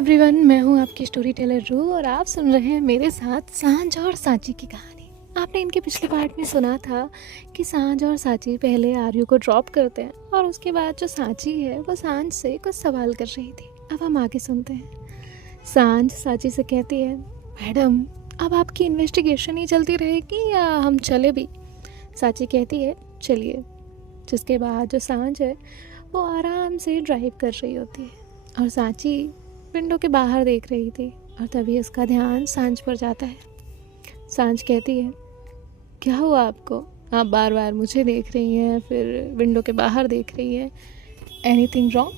Everyone, मैं हूँ आपकी स्टोरी टेलर रू और आप सुन रहे हैं मेरे साथ सांझ और सांची की कहानी। आपने इनके पिछले पार्ट में सुना था कि सांझ और सांची पहले आर्यू को ड्रॉप करते हैं और उसके बाद जो सांची है वो सांझ से कुछ सवाल कर रही थी। अब हम आगे सुनते हैं। सांझ सांची से कहती है, मैडम अब आपकी इन्वेस्टिगेशन ही चलती रहेगी या हम चले भी? सांची कहती है, चलिए। जिसके बाद जो सांझ है वो आराम से ड्राइव कर रही होती है और सांची विंडो के बाहर देख रही थी और तभी उसका ध्यान सांझ पर जाता है। सांझ कहती है, क्या हुआ आपको? आप बार बार मुझे देख रही हैं, फिर विंडो के बाहर देख रही हैं। Anything wrong?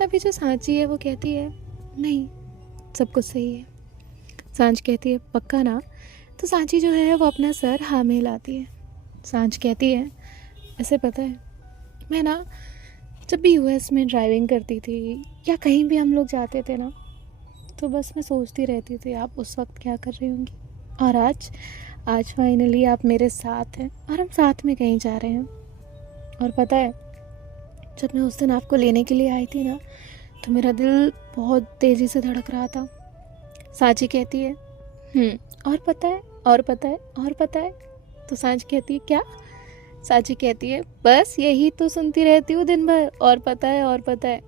तभी जो सांची है वो कहती है, नहीं, सब कुछ सही है। सांझ कहती है, पक्का ना? तो सांची जो है वो अपना सर हाँ में हिलाती है। सांझ कहती है, ऐसे पता है, मैं ना जब भी यूएस में ड्राइविंग करती थी या कहीं भी हम लोग जाते थे ना, तो बस मैं सोचती रहती थी आप उस वक्त क्या कर रही होंगी। और आज फाइनली आप मेरे साथ हैं और हम साथ में कहीं जा रहे हैं। और पता है, जब मैं उस दिन आपको लेने के लिए आई थी ना, तो मेरा दिल बहुत तेज़ी से धड़क रहा था। सांची कहती है, और पता है, और पता है, और पता है। तो सांझ कहती है, क्या? सांची कहती है, बस यही तो सुनती रहती हूँ दिन भर, और पता है, और पता है।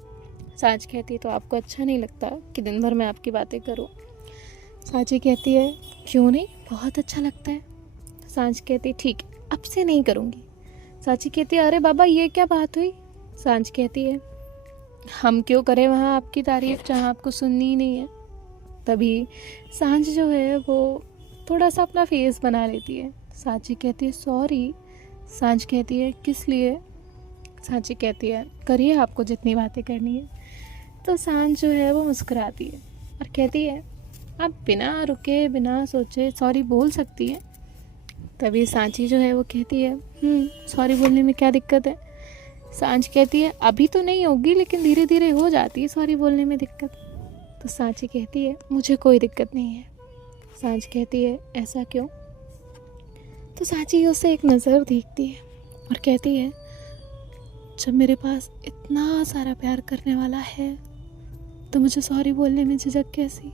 सांच कहती है, तो आपको अच्छा नहीं लगता कि दिन भर मैं आपकी बातें करूँ? सांची कहती है, क्यों नहीं, बहुत अच्छा लगता है। सांच कहती है, ठीक है, अब से नहीं करूँगी। सांची कहती है, अरे बाबा ये क्या बात हुई? सांच कहती है, हम क्यों करें वहाँ आपकी तारीफ जहाँ आपको सुननी ही नहीं है। तभी सांझ जो है वो थोड़ा सा अपना फेस बना लेती है। सांची कहती है, सॉरी। सांझ कहती है, किस लिए? सांची कहती है, करिए आपको जितनी बातें करनी है। तो सांझ जो है वो मुस्कुराती है और कहती है, आप बिना रुके बिना सोचे सॉरी बोल सकती है। तभी सांची जो है वो कहती है, सॉरी बोलने में क्या दिक्कत है? सांझ कहती है, अभी तो नहीं होगी लेकिन धीरे धीरे हो जाती है सॉरी बोलने में दिक्कत। तो सांची कहती है, मुझे कोई दिक्कत नहीं है। सांझ कहती है, ऐसा क्यों? तो सांची उसे एक नज़र देखती है और कहती है, जब मेरे पास इतना सारा प्यार करने वाला है तो मुझे सॉरी बोलने में झिझक कैसी?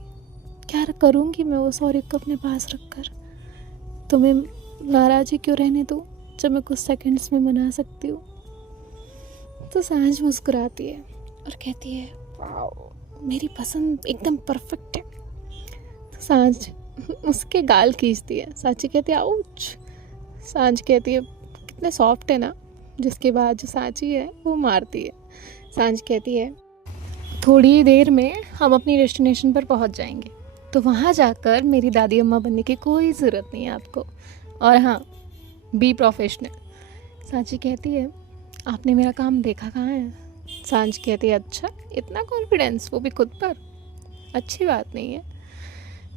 क्या करूँगी मैं वो सॉरी को अपने पास रखकर? तुम्हें नाराज़ी क्यों रहने दूँ जब मैं कुछ सेकंड्स में मना सकती हूँ? तो सांझ मुस्कुराती है और कहती है, वाओ, मेरी पसंद एकदम परफेक्ट है। तो सांझ उसके गाल खींचती है। सांची कहती है, आउच। सांझ कहती है, कितने सॉफ्ट है ना। जिसके बाद जो सांची है वो मारती है। सांझ कहती है, थोड़ी देर में हम अपनी डेस्टिनेशन पर पहुंच जाएंगे, तो वहां जाकर मेरी दादी अम्मा बनने की कोई ज़रूरत नहीं है आपको। और हाँ, बी प्रोफेशनल। सांची कहती है, आपने मेरा काम देखा कहाँ है? सांझ कहती है, अच्छा, इतना कॉन्फिडेंस, वो भी खुद पर? अच्छी बात नहीं है।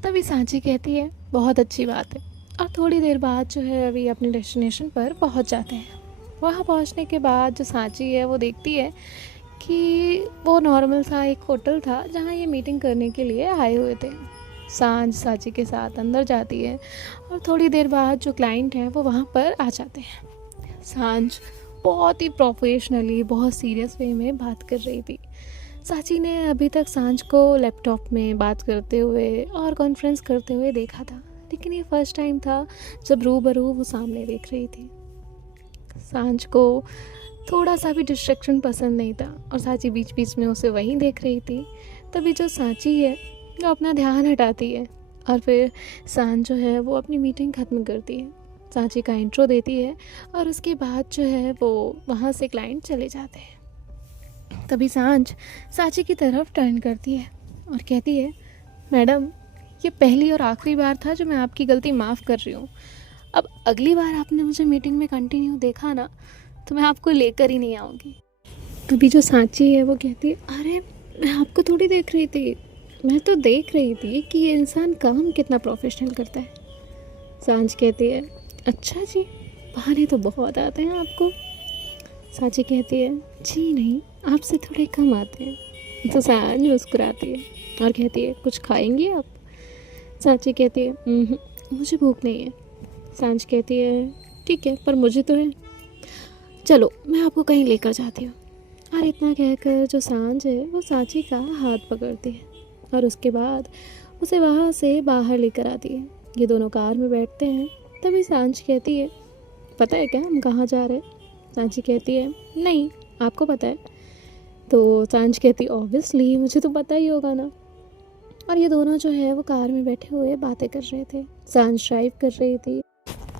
तभी सांची कहती है, बहुत अच्छी बात है। और थोड़ी देर बाद जो है अभी अपने डेस्टिनेशन पर पहुंच जाते हैं। वहाँ पहुंचने के बाद जो सांची है वो देखती है कि वो नॉर्मल सा एक होटल था जहाँ ये मीटिंग करने के लिए आए हुए थे। सांझ सांची के साथ अंदर जाती है और थोड़ी देर बाद जो क्लाइंट हैं वो वहाँ पर आ जाते हैं। सांझ बहुत ही प्रोफेशनली, बहुत सीरियस वे में बात कर रही थी। सांची ने अभी तक सांझ को लैपटॉप में बात करते हुए और कॉन्फ्रेंस करते हुए देखा था, लेकिन ये फर्स्ट टाइम था जब रूबरू वो सामने देख रही थी। सांझ को थोड़ा सा भी डिस्ट्रैक्शन पसंद नहीं था और सांची बीच बीच में उसे वहीं देख रही थी। तभी जो सांची है वो अपना ध्यान हटाती है और फिर सांझ जो है वो अपनी मीटिंग ख़त्म करती है। सांची का इंट्रो देती है और उसके बाद जो है वो वहाँ से क्लाइंट चले जाते हैं। तभी सांझ सांची की तरफ टर्न करती है और कहती है, मैडम ये पहली और आखिरी बार था जो मैं आपकी गलती माफ़ कर रही हूँ। अब अगली बार आपने मुझे मीटिंग में कंटिन्यू देखा ना, तो मैं आपको लेकर ही नहीं आऊँगी। तभी जो सांची है वो कहती है, अरे मैं आपको थोड़ी देख रही थी, मैं तो देख रही थी कि ये इंसान काम कितना प्रोफेशनल करता है। सांझ कहती है, अच्छा जी, बहाने तो बहुत आते हैं आपको। सांची कहती है, जी नहीं, आपसे थोड़े कम आते हैं। तो सांझ मुस्कुराती है और कहती है, कुछ खाएंगी आप? सांची कहती है, मुझे भूख नहीं है। सांझ कहती है, ठीक है, पर मुझे तो है, चलो मैं आपको कहीं लेकर जाती हूँ। और इतना कहकर जो सांझ है वो सांची का हाथ पकड़ती है और उसके बाद उसे वहाँ से बाहर लेकर आती है। ये दोनों कार में बैठते हैं। तभी सांझ कहती है, पता है क्या हम कहाँ जा रहे हैं? सांची कहती है, नहीं, आपको पता है? तो सांझ कहती, ऑब्वियसली मुझे तो पता ही होगा ना। और ये दोनों जो है वो कार में बैठे हुए बातें कर रहे थे। सांझ ड्राइव कर रही थी।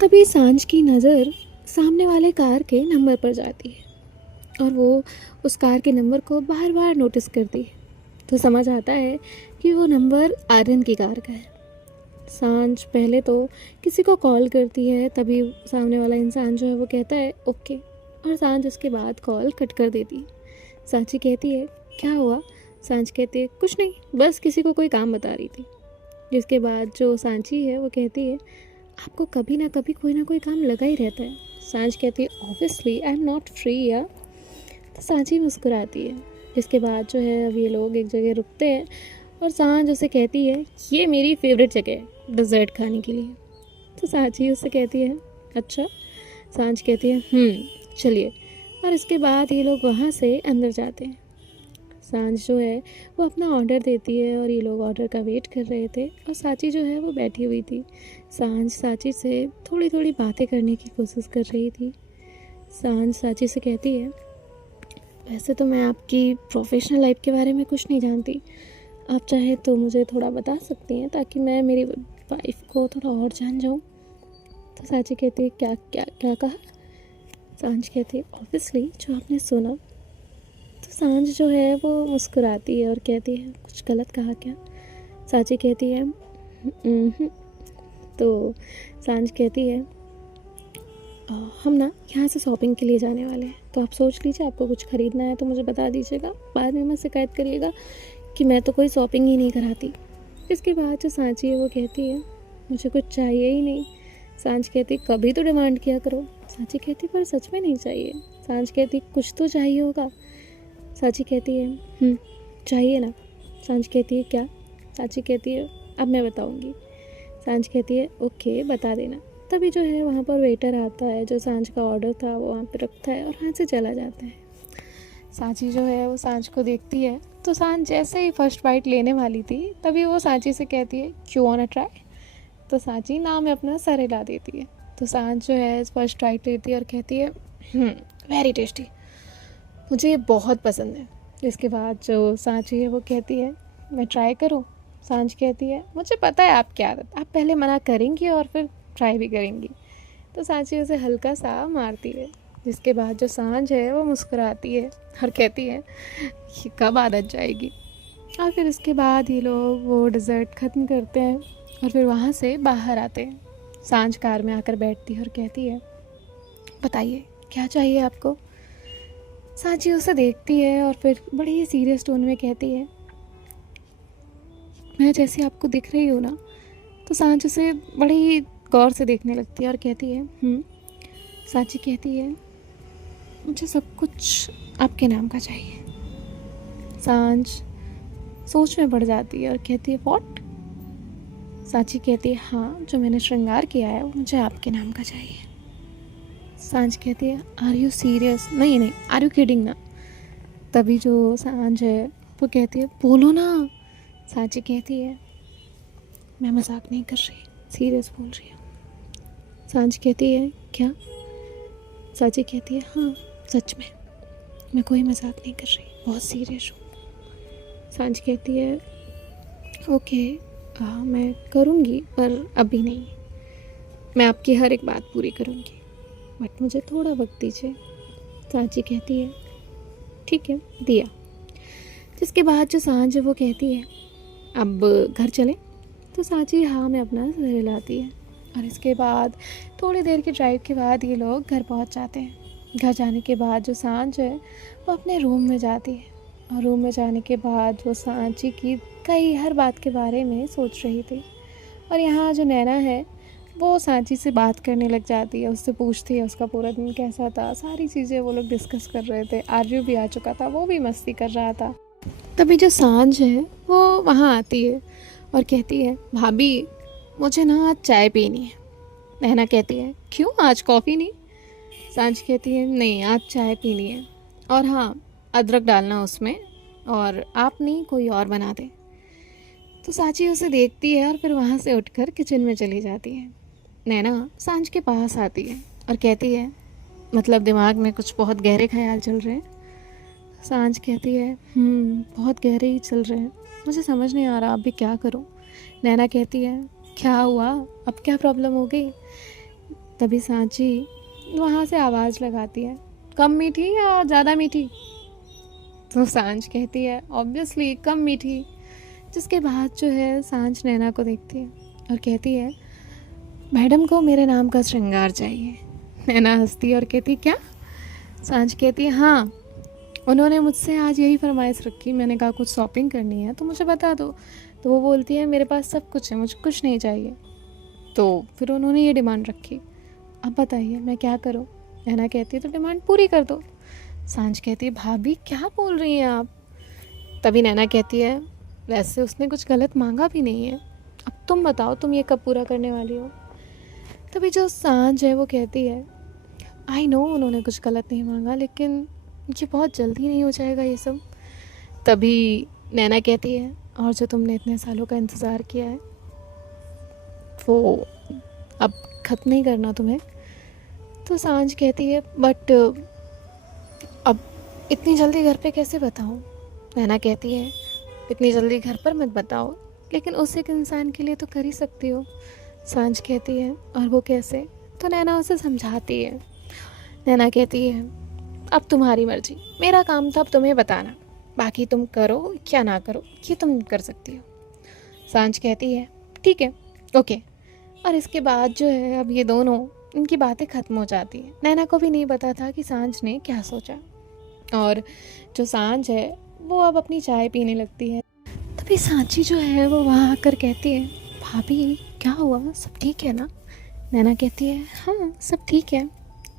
तभी सांझ की नज़र सामने वाले कार के नंबर पर जाती है और वो उस कार के नंबर को बार बार नोटिस करती है। तो समझ आता है कि वो नंबर आर्यन की कार का है। सांझ पहले तो किसी को कॉल करती है, तभी सामने वाला इंसान जो है वो कहता है ओके, और सांझ उसके बाद कॉल कट कर देती है। सांची कहती है, क्या हुआ? सांझ कहती है, कुछ नहीं, बस किसी को कोई काम बता रही थी। जिसके बाद जो सांची है वो कहती है, आपको कभी ना कभी कोई ना कोई काम लगा ही रहता है। सांझ कहती है, obviously I am not free या। तो सांची मुस्कुराती है। जिसके बाद जो है अब ये लोग एक जगह रुकते हैं और सांझ उसे कहती है, ये मेरी फेवरेट जगह है डिज़र्ट खाने के लिए। तो सांची उससे कहती है, अच्छा। सांझ कहती है, चलिए। और इसके बाद ये लोग वहाँ से अंदर जाते हैं। सांझ जो है वो अपना ऑर्डर देती है और ये लोग ऑर्डर का वेट कर रहे थे और सांची जो है वो बैठी हुई थी। सांझ सांची से थोड़ी थोड़ी बातें करने की कोशिश कर रही थी। सांझ सांची से कहती है, वैसे तो मैं आपकी प्रोफेशनल लाइफ के बारे में कुछ नहीं जानती, आप चाहे तो मुझे थोड़ा बता सकती हैं ताकि मैं मेरी वाइफ को थोड़ा और जान जाऊँ। तो सांची कहती है, क्या क्या क्या कहा? सांझ कहती है, ऑब्वियसली जो आपने सुना। तो सांझ जो है वो मुस्कुराती है और कहती है, कुछ गलत कहा क्या? सांची कहती है, तो सांझ कहती है, हम ना यहाँ से शॉपिंग के लिए जाने वाले हैं, तो आप सोच लीजिए, आपको कुछ ख़रीदना है तो मुझे बता दीजिएगा, बाद में मत शिकायत करिएगा कि मैं तो कोई शॉपिंग ही नहीं कराती। इसके बाद जो सांची है वो कहती है, मुझे कुछ चाहिए ही नहीं। सांझ कहती, कभी तो डिमांड किया करो। सांची कहती, पर सच में नहीं चाहिए। सांझ कहती, कुछ तो चाहिए होगा। सांची कहती है, चाहिए ना। सांझ कहती है, क्या? सांची कहती है, अब मैं बताऊंगी। सांझ कहती है, ओके, बता देना। तभी जो है वहाँ पर वेटर आता है, जो सांझ का ऑर्डर था वो वहाँ पे रखता है और वहाँ से चला जाता है। सांची जो है वो सांझ को देखती है, तो सांझ जैसे ही फर्स्ट बाइट लेने वाली थी तभी वो सांची से कहती है, यू वांट टू ट्राई? तो सांची नाम में अपना सर हिला देती है। तो सांझ जो है फर्स्ट बाइट लेती है और कहती है, वेरी टेस्टी, मुझे ये बहुत पसंद है। इसके बाद जो सांची है वो कहती है, मैं ट्राई करूँ? सांझ कहती है, मुझे पता है आप क्या, आप पहले मना करेंगी और फिर ट्राई भी करेंगी। तो सांची उसे हल्का सा मारती है। जिसके बाद जो सांझ है वो मुस्कुराती है और कहती है, ये कब आदत जाएगी। और फिर इसके बाद ये लोग वो डिज़र्ट ख़त्म करते हैं और फिर वहाँ से बाहर आते हैं। सांझ कार में आकर बैठती है और कहती है, बताइए क्या चाहिए आपको? सांची उसे देखती है और फिर बड़ी ही सीरियस टोन में कहती है, मैं जैसे आपको दिख रही हूँ ना। तो सांझ उसे बड़ी ही गौर से देखने लगती है और कहती है, सांची कहती है, मुझे सब कुछ आपके नाम का चाहिए। सांझ सोच में पड़ जाती है और कहती है, व्हाट? सांची कहती है, हाँ, जो मैंने श्रृंगार किया है वो मुझे आपके नाम का चाहिए। सांझ कहती है, आर यू सीरियस? नहीं, आर यू किडिंग ना? तभी जो सांझ है वो कहती है, बोलो ना। सांची कहती है, मैं मजाक नहीं कर रही, सीरियस बोल रही हूँ। सांझ कहती है, क्या? सांची कहती है, हाँ, सच में, मैं कोई मजाक नहीं कर रही, बहुत सीरियस हूँ। सांझ कहती है, ओके, मैं करूँगी पर अभी नहीं, मैं आपकी हर एक बात पूरी करूँगी, बट मुझे थोड़ा वक्त दीजिए। सांची कहती है, ठीक है, दिया। जिसके बाद जो सांझ है वो कहती है, अब घर चलें? तो सांची हाँ में अपना सर हिलाती है और इसके बाद थोड़ी देर की ड्राइव के बाद ये लोग घर पहुंच जाते हैं। घर जाने के बाद जो सांझ है वो अपने रूम में जाती है और रूम में जाने के बाद वो सांची की कई हर बात के बारे में सोच रही थी। और यहाँ जो नैना है वो सांची से बात करने लग जाती है, उससे पूछती है उसका पूरा दिन कैसा था, सारी चीज़ें वो लोग डिस्कस कर रहे थे। आर्यू भी आ चुका था, वो भी मस्ती कर रहा था। तभी जो सांझ है वो वहाँ आती है और कहती है, भाभी मुझे ना आज चाय पीनी है। नैना कहती है, क्यों, आज कॉफ़ी नहीं? सांझ कहती है, नहीं, आज चाय पीनी है, और हाँ, अदरक डालना उसमें, और आप नहीं कोई और बना दे। तो सांची उसे देखती है और फिर वहाँ से उठकर किचन में चली जाती है। नैना सांच के पास आती है और कहती है, मतलब दिमाग में कुछ बहुत गहरे ख्याल चल रहे हैं। सांच कहती है, बहुत गहरे ही चल रहे हैं, मुझे समझ नहीं आ रहा अभी क्या करूं। नैना कहती है, क्या हुआ, अब क्या प्रॉब्लम हो गई। तभी सांची वहाँ से आवाज़ लगाती है, कम मीठी या ज़्यादा मीठी। तो सांच कहती है, ऑब्वियसली कम मीठी। जिसके बाद जो है सांच नैना को देखती है और कहती है, मैडम को मेरे नाम का श्रृंगार चाहिए। नैना हंसती है और कहती, क्या। सांच कहती है, हाँ, उन्होंने मुझसे आज यही फरमाइश रखी। मैंने कहा कुछ शॉपिंग करनी है तो मुझे बता दो। तो वो बोलती है, मेरे पास सब कुछ है, मुझे कुछ नहीं चाहिए। तो फिर उन्होंने ये डिमांड रखी, अब बताइए मैं क्या करूं। नैना कहती है, तो डिमांड पूरी कर दो। सांच कहती है, भाभी क्या बोल रही हैं आप। तभी नैना कहती है, वैसे उसने कुछ गलत मांगा भी नहीं है, अब तुम बताओ तुम ये कब पूरा करने वाली हो। तभी जो सांच है वो कहती है, आई नो उन्होंने कुछ गलत नहीं मांगा, लेकिन ये बहुत जल्दी नहीं हो जाएगा ये सब। तभी नैना कहती है, और जो तुमने इतने सालों का इंतज़ार किया है वो अब ख़त्म नहीं करना तुम्हें। तो सांझ कहती है, बट अब इतनी जल्दी घर पे कैसे बताऊं। नैना कहती है, इतनी जल्दी घर पर मत बताओ, लेकिन उस एक इंसान के लिए तो कर ही सकती हो। सांझ कहती है, और वो कैसे। तो नैना उसे समझाती है। नैना कहती है, अब तुम्हारी मर्जी, मेरा काम था अब तुम्हें बताना, बाकी तुम करो क्या ना करो ये तुम कर सकती हो। सांझ कहती है, ठीक है, ओके। और इसके बाद जो है अब ये दोनों, इनकी बातें ख़त्म हो जाती हैं। नैना को भी नहीं पता था कि सांझ ने क्या सोचा। और जो सांझ है वो अब अपनी चाय पीने लगती है। तभी सांची जो है वो वहाँ आकर कहती है, भाभी क्या हुआ, सब ठीक है ना। नैना कहती है, हाँ सब ठीक है,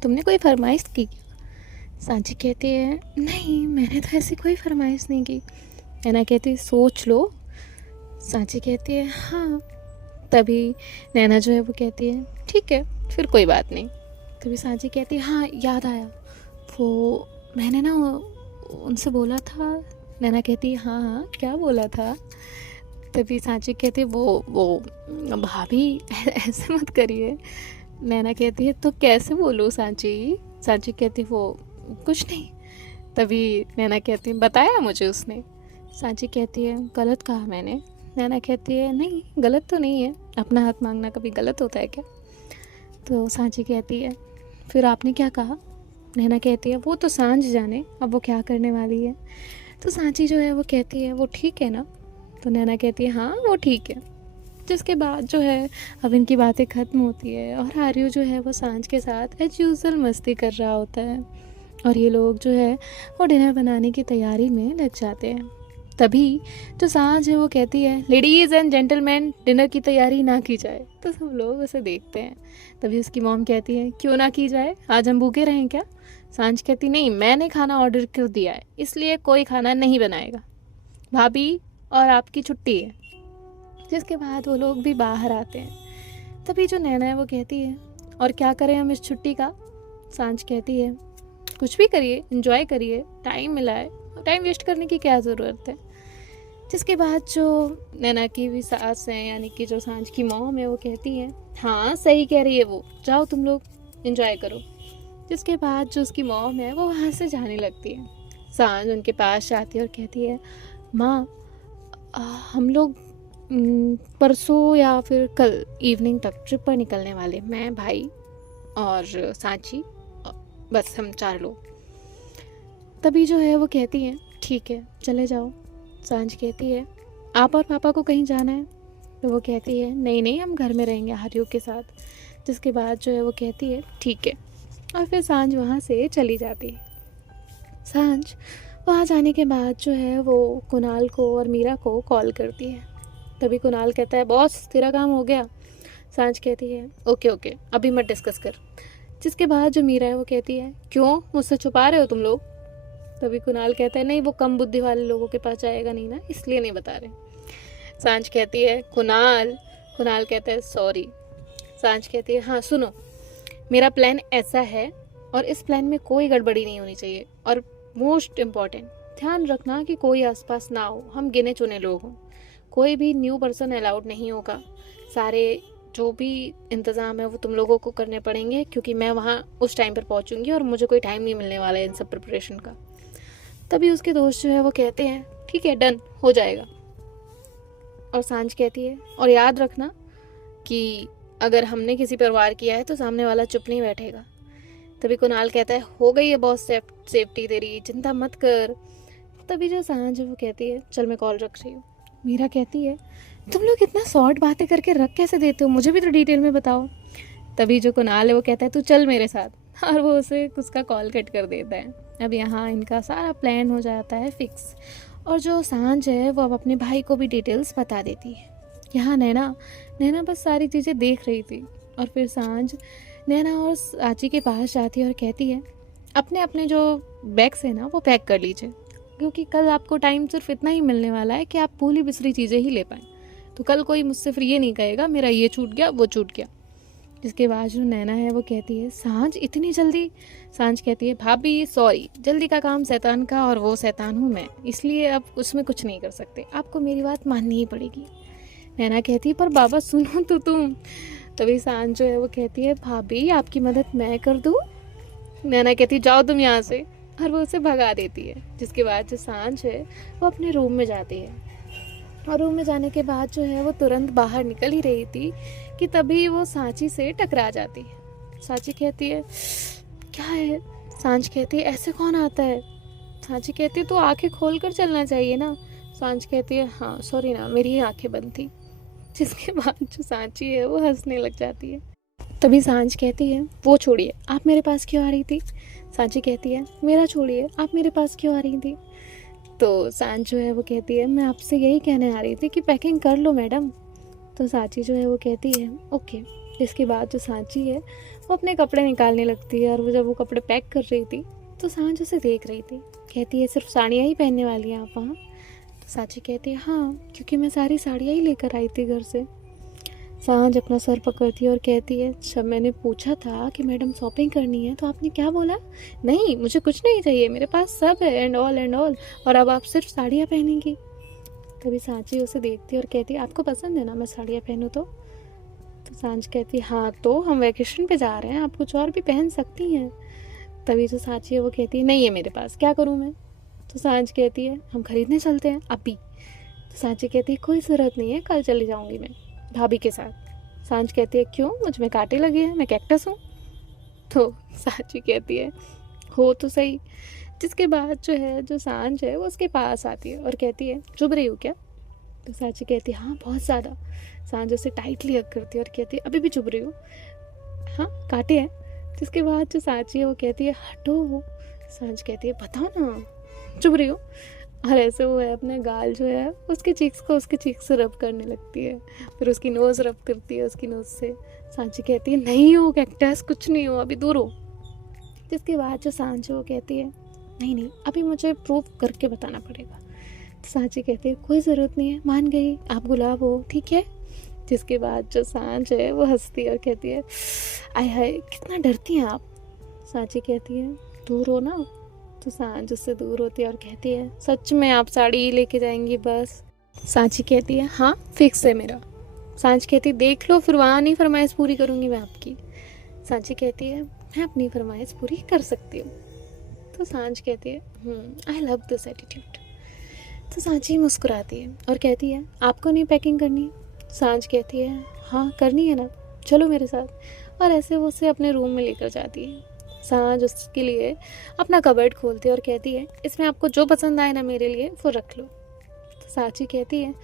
तुमने कोई फरमाइश की क्या। सांची कहती है, नहीं मैंने तो ऐसी कोई फरमाइश नहीं की। नैना कहती है, सोच लो। सांची कहती है, हाँ। तभी नैना जो है वो कहती है, ठीक है फिर कोई बात नहीं। तभी सांची कहती है, हाँ याद आया, वो मैंने ना उनसे बोला था। नैना कहती है, हाँ हाँ क्या बोला था। तभी सांची कहती है, वो भाभी ऐसे मत करिए। नैना कहती है, तो कैसे बोलूँ सांची। सांची कहती है, वो कुछ नहीं। तभी नैना कहती है, बताया मुझे उसने। सांची कहती है, गलत कहा मैंने। नैना कहती है, नहीं गलत तो नहीं है, अपना हाथ मांगना कभी गलत होता है क्या। तो सांची कहती है, फिर आपने क्या कहा। नैना कहती है, वो तो सांझ जाने अब वो क्या करने वाली है। तो सांची जो है वो कहती है, वो ठीक है ना। तो नैना कहती है, हाँ वो ठीक है। जिसके बाद जो है अब इनकी बातें ख़त्म होती है और आर्यू जो है वो सांझ के साथ एज यूजुअल मस्ती कर रहा होता है और ये लोग जो है वो डिनर बनाने की तैयारी में लग जाते हैं। तभी जो सांझ है वो कहती है, लेडीज़ एंड जेंटलमैन डिनर की तैयारी ना की जाए। तो सब लोग उसे देखते हैं। तभी उसकी मॉम कहती है, क्यों ना की जाए, आज हम भूखे रहें क्या। सांझ कहती, नहीं मैंने खाना ऑर्डर कर दिया है इसलिए कोई खाना नहीं बनाएगा, भाभी और आपकी छुट्टी है। जिसके बाद वो लोग भी बाहर आते हैं। तभी जो नैना है वो कहती है, और क्या करें हम इस छुट्टी का। सांझ कहती है, कुछ भी करिए, एंजॉय करिए, टाइम मिला है, टाइम वेस्ट करने की क्या ज़रूरत है। जिसके बाद जो नैना की भी सास है यानी कि जो सांझ की मॉम है वो कहती है, हाँ सही कह रही है वो, जाओ तुम लोग एंजॉय करो। जिसके बाद जो उसकी मॉम है वो वहाँ से जाने लगती है। सांझ उनके पास जाती है और कहती है, माँ हम लोग परसों या फिर कल इवनिंग तक ट्रिप पर निकलने वाले, मैं, भाई और सांची, बस हम 4 लोग। तभी जो है वो कहती है, ठीक है चले जाओ। सांझ कहती है, आप और पापा को कहीं जाना है। तो वो कहती है, नहीं नहीं हम घर में रहेंगे आर्यू के साथ। जिसके बाद जो है वो कहती है, ठीक है। और फिर सांझ वहाँ से चली जाती है। सांझ वहाँ जाने के बाद जो है वो कुणाल को और मीरा को कॉल करती है। तभी कुणाल कहता है, बॉस तेरा काम हो गया। सांझ कहती है, ओके ओके अभी मत डिस्कस कर। जिसके बाद जो मीरा है वो कहती है, क्यों मुझसे छुपा रहे हो तुम लोग। तभी कुणाल कहता है, नहीं वो कम बुद्धि वाले लोगों के पास जाएगा नहीं ना, इसलिए नहीं बता रहे। सांझ कहती है, कुणाल। कुणाल कहता है, सॉरी। सांझ कहती है, हाँ सुनो, मेरा प्लान ऐसा है और इस प्लान में कोई गड़बड़ी नहीं होनी चाहिए, और मोस्ट इम्पॉर्टेंट ध्यान रखना कि कोई आसपास ना हो, हम गिने चुने लोग हों, कोई भी न्यू पर्सन अलाउड नहीं होगा, सारे जो भी इंतज़ाम है वो तुम लोगों को करने पड़ेंगे, क्योंकि मैं वहाँ उस टाइम पर पहुँचूँगी और मुझे कोई टाइम नहीं मिलने वाला है इन सब प्रिपरेशन का। तभी उसके दोस्त जो है वो कहते हैं ठीक है डन हो जाएगा। और सांझ कहती है और याद रखना कि अगर हमने किसी पर वार किया है तो सामने वाला चुप नहीं बैठेगा। तभी कुणाल कहता है हो गई है बहुत सेफ्टी तेरी, चिंता मत कर। तभी जो सांझ है वो कहती है चल मैं कॉल रख रही हूँ। मीरा कहती है तुम लोग इतना शॉर्ट बातें करके रख कैसे देते हो, मुझे भी तो डिटेल में बताओ। तभी जो कुणाल है वो कहता है तू चल मेरे साथ, और वो उसे उसका कॉल कट कर देता है। अब यहाँ इनका सारा प्लान हो जाता है फिक्स, और जो सांझ है वो अब अपने भाई को भी डिटेल्स बता देती है। यहाँ नैना बस सारी चीज़ें देख रही थी, और फिर सांझ नैना और साची के पास जाती है और कहती है अपने अपने जो बैग्स है ना वो पैक कर लीजिए, क्योंकि कल आपको टाइम सिर्फ इतना ही मिलने वाला है कि आप भूली बिसरी चीज़ें ही ले पाएँ। तो कल कोई मुझसे फिर ये नहीं कहेगा मेरा ये छूट गया वो छूट गया। जिसके बाद जो नैना है वो कहती है सांझ इतनी जल्दी। सांझ कहती है भाभी सॉरी, जल्दी का काम शैतान का और वो शैतान हूँ मैं, इसलिए अब उसमें कुछ नहीं कर सकते, आपको मेरी बात माननी ही पड़ेगी। नैना कहती है पर बाबा सुनो तो तुम। तभी सांझ जो है वो कहती है भाभी आपकी मदद मैं कर दूँ। नैना कहती है जाओ तुम यहाँ से, और वो उसे भगा देती है। जिसके बाद जो सांझ है वो अपने रूम में जाती है, और रूम में जाने के बाद जो है वो तुरंत बाहर निकल ही रही थी कि तभी वो सांची से टकरा जाती है। सांची कहती है क्या है? सांझ कहती है ऐसे कौन आता है? सांची कहती है तो आंखें खोल कर चलना चाहिए ना। सांझ कहती है हाँ सॉरी ना मेरी आंखें बंद थी। जिसके बाद जो सांची है वो हंसने लग जाती है। तभी सांझ कहती है वो छोड़िए आप मेरे पास क्यों आ रही थी? सांची कहती है मेरा छोड़िए आप मेरे पास क्यों आ रही थी? तो सांझ जो है वो कहती है मैं आपसे यही कहने आ रही थी कि पैकिंग कर लो मैडम। तो सांची जो है वो कहती है ओके। इसके बाद जो सांची है वो अपने कपड़े निकालने लगती है, और वो जब वो कपड़े पैक कर रही थी तो सांझ उसे देख रही थी। कहती है सिर्फ साड़ियाँ ही पहनने वाली हैं आप वहाँ? तो सांची कहती है हाँ क्योंकि मैं सारी साड़ियाँ ही लेकर आई थी घर से। सांझ अपना सर पकड़ती है और कहती है जब मैंने पूछा था कि मैडम शॉपिंग करनी है तो आपने क्या बोला? नहीं मुझे कुछ नहीं चाहिए, मेरे पास सब है एंड ऑल, और अब आप सिर्फ साड़ियाँ पहनेंगी। तभी सांची उसे देखती है और कहती है आपको पसंद है ना मैं साड़ियाँ पहनूँ तो सांझ कहती है हाँ तो हम वैकेशन पे जा रहे हैं, आप कुछ और भी पहन सकती हैं। तभी जो सांची है वो कहती है नहीं है मेरे पास, क्या करूँ मैं? तो सांझ कहती है हम खरीदने चलते हैं अभी। तो सांची कहती है कोई ज़रूरत नहीं है, कल चली जाऊँगी मैं भाभी के साथ। सांझ कहती है क्यों, मुझ में कांटे लगे हैं, मैं कैक्टस हूँ? तो सांची कहती है हो तो सही। जिसके बाद जो है जो सांझ है वो उसके पास आती है और कहती है चुभ रही हो क्या? तो सांची कहती है हाँ बहुत ज़्यादा। सांझ उसे टाइटली हग करती है और कहती है अभी भी चुभ रही हो? हाँ कांटे हैं। जिसके बाद जो सांची है वो कहती है हटो। सांझ कहती है बताओ ना चुभ रही हो? और ऐसे वो है अपने गाल जो है उसके चीक्स से रब करने लगती है, फिर उसकी नोज़ रब करती है उसकी नोज़ से। सांची कहती है नहीं हो कैक्टस, कुछ नहीं हो, अभी दूर हो। जिसके बाद जो सांझ वो कहती है नहीं अभी मुझे प्रूव करके बताना पड़ेगा। तो सांची कहती है कोई ज़रूरत नहीं है, मान गई, आप गुलाब हो ठीक है। जिसके बाद जो सांझ है वो हंसती है और कहती है आय हाय कितना डरती हैं आप। सांची कहती है दूर हो ना। तो सांझ उससे दूर होती है और कहती है सच में आप साड़ी ही लेके जाएंगी बस? सांची कहती है हाँ फिक्स है मेरा। सांझ कहती है देख लो फिर वहाँ नहीं फरमाइश पूरी करूँगी मैं आपकी। सांची कहती है मैं अपनी फरमाइश पूरी कर सकती हूँ। तो सांझ कहती है आई लव दिस एटीट्यूड। तो सांची मुस्कुराती है और कहती है आपको नहीं पैकिंग करनी? सांझ कहती है हाँ करनी है ना, चलो मेरे साथ। और ऐसे वो उसे अपने रूम में लेकर जाती है। सांझ उसके लिए अपना कबर्ड खोलती है और कहती है इसमें आपको जो पसंद आए ना मेरे लिए वो रख लो। तो सांची कहती है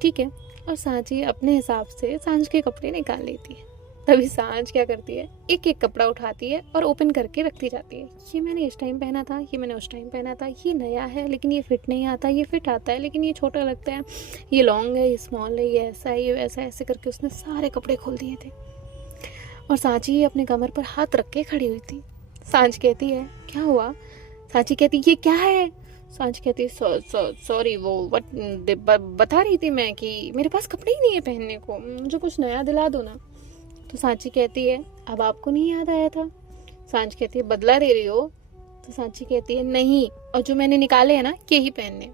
ठीक है, और सांची अपने हिसाब से सांझ के कपड़े निकाल लेती है। तभी सांझ क्या करती है एक एक कपड़ा उठाती है और ओपन करके रखती जाती है। ये मैंने इस टाइम पहना था, ये मैंने उस टाइम पहना था, ये नया है लेकिन ये फिट नहीं आता, ये फिट आता है लेकिन ये छोटा लगता है, ये लॉन्ग है, ये स्मॉल है, ये ऐसा है, ये वैसा है। ऐसे करके उसने सारे कपड़े खोल दिए थे और सांची अपने कमर पर हाथ रख के खड़ी हुई थी। सांझ कहती है क्या हुआ? सांची कहती ये क्या है? सांझ कहती है सॉरी वो बता रही थी मैं कि मेरे पास कपड़े ही नहीं है पहनने को, मुझे कुछ नया दिला दो ना। तो सांची कहती है अब आपको नहीं याद आया था? सांझ कहती है बदला ले रही हो? तो सांची कहती है नहीं, और जो मैंने निकाले हैं ना यही पहनने।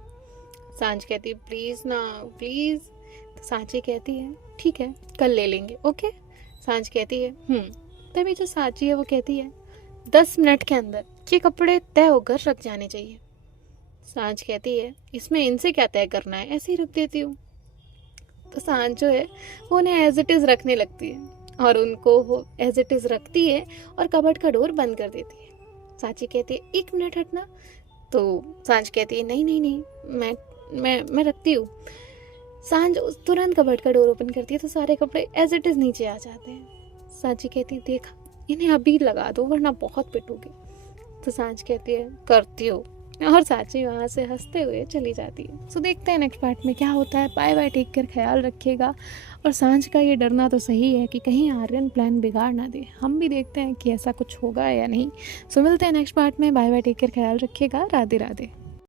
सांझ कहती है प्लीज़ ना, प्लीज़। तो सांची कहती है ठीक है कल ले लेंगे, ओके। सांझ कहती है तभी जो सांची है वो कहती है 10 मिनट के अंदर ये कपड़े तय होकर रख जाने चाहिए। सांझ कहती है इसमें इनसे क्या तय करना है, ऐसे ही रख देती हूँ। तो सांझ जो है वो उन्हें एज इट इज़ रखने लगती है और उनको वो एज इट इज़ रखती है और कबर्ड का डोर बंद कर देती है। सांची कहती है 1 मिनट हटना। तो सांझ कहती है नहीं नहीं नहीं, मैं रखती हूँ। सांझ तुरंत कबर्ड का डोर ओपन करती है तो सारे कपड़े एज इट इज़ नीचे आ जाते हैं। सांची कहती है देखा, इन्हें अभी लगा दो वरना बहुत पिटूगी। तो सांझ कहती है करती हो, और सांची वहाँ से हंसते हुए चली जाती है। सो देखते हैं नेक्स्ट पार्ट में क्या होता है। बाय बाय, टेक केयर, ख्याल रखिएगा। और सांझ का ये डरना तो सही है कि कहीं आर्यन प्लान बिगाड़ ना दे। हम भी देखते हैं कि ऐसा कुछ होगा या नहीं। सो मिलते हैं नेक्स्ट पार्ट में। बाय बाय, टेक केयर, ख्याल रखिएगा। राधे राधे।